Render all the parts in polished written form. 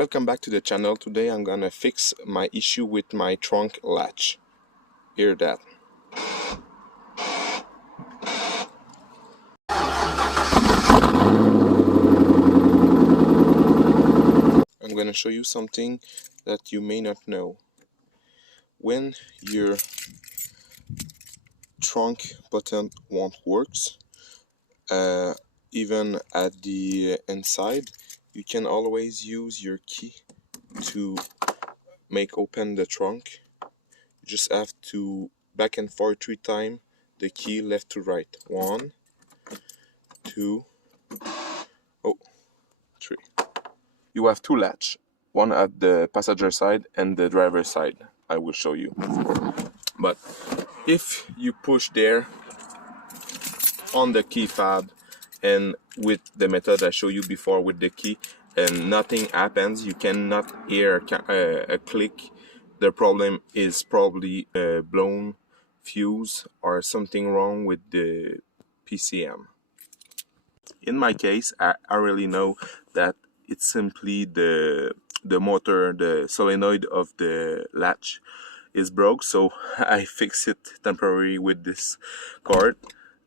Welcome back to the channel. Today I'm gonna fix my issue with my trunk latch. Hear that. I'm gonna show you something that you may not know. When your trunk button won't works, even at the inside, you can always use your key to make open the trunk. You just have to back and forth 3 times the key left to right. 1, 2, 3. You have 2 latch, one at the passenger side and the driver side. I will show you. But if you push there on the key fob and with the method I showed you before with the key and nothing happens, you cannot hear a click, the problem is probably a blown fuse or something wrong with the PCM. In my case, I really know that it's simply the motor, the solenoid of the latch is broke, so I fix it temporarily with this cord,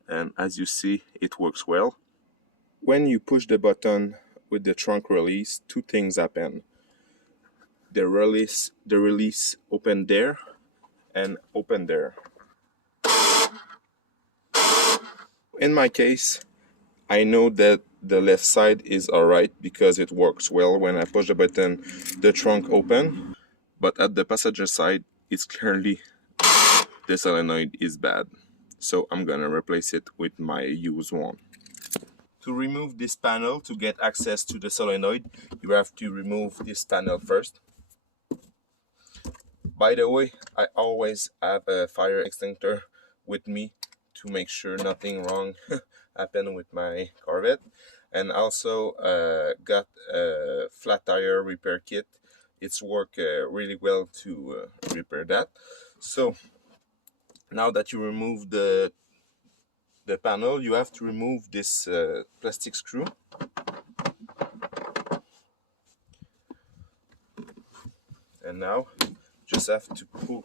and as you see, it works well. When you push the button with the trunk release, 2 things happen. The release open there and open there. In my case, I know that the left side is alright because it works well. When I push the button, the trunk open, but at the passenger side, it's clearly the solenoid is bad. So I'm gonna replace it with my used one. To remove this panel, to get access to the solenoid, you have to remove this panel first. By the way, I always have a fire extinguisher with me to make sure nothing wrong happened with my Corvette, and also got a flat tire repair kit. It's worked really well to repair that. So now that you remove the panel, you have to remove this plastic screw. And now just have to pull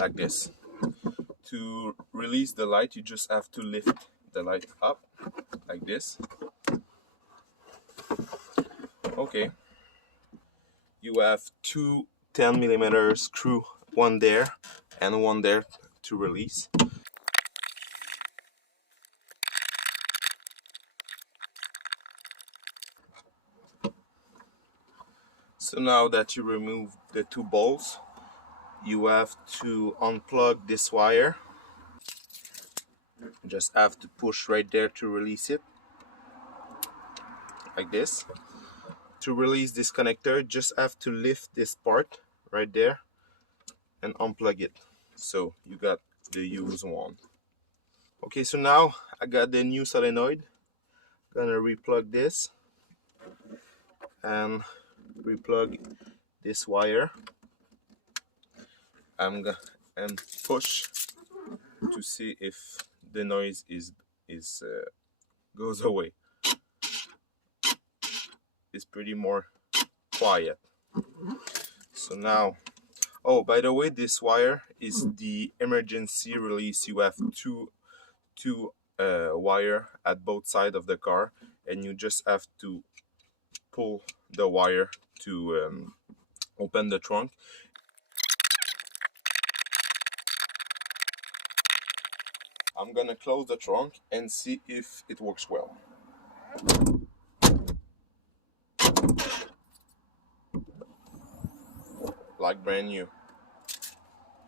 like this. To release the light, you just have to lift the light up like this. Okay, you have 2 10mm screw, one there and one there to release. So now that you remove the 2 bolts, you have to unplug this wire. You just have to push right there to release it, like this. To release this connector, just have to lift this part right there and unplug it. So you got the used one. Okay, so now I got the new solenoid. Gonna replug this and replug this wire. I'm gonna push to see if the noise goes away. It's pretty more quiet. So now, oh, by the way, this wire is the emergency release. You have two wire at both sides of the car, and you just have to pull the wire to open the trunk. I'm gonna close the trunk and see if it works well. Like brand new.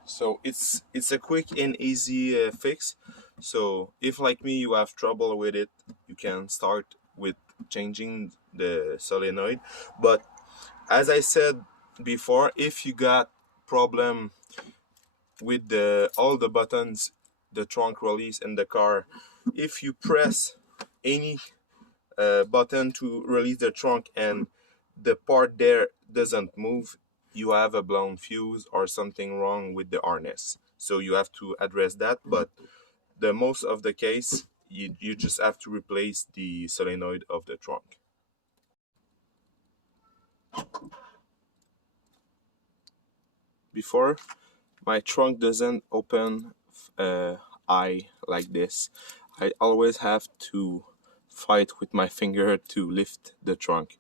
So it's a quick and easy fix. So if, like me, you have trouble with it, you can start with changing the solenoid. But as I said before, if you got problem with all the buttons, the trunk release in the car, if you press any button to release the trunk and the part there doesn't move, you have a blown fuse or something wrong with the harness. So you have to address that, but the most of the case, you just have to replace the solenoid of the trunk. Before, my trunk doesn't open high like this. I always have to fight with my finger to lift the trunk.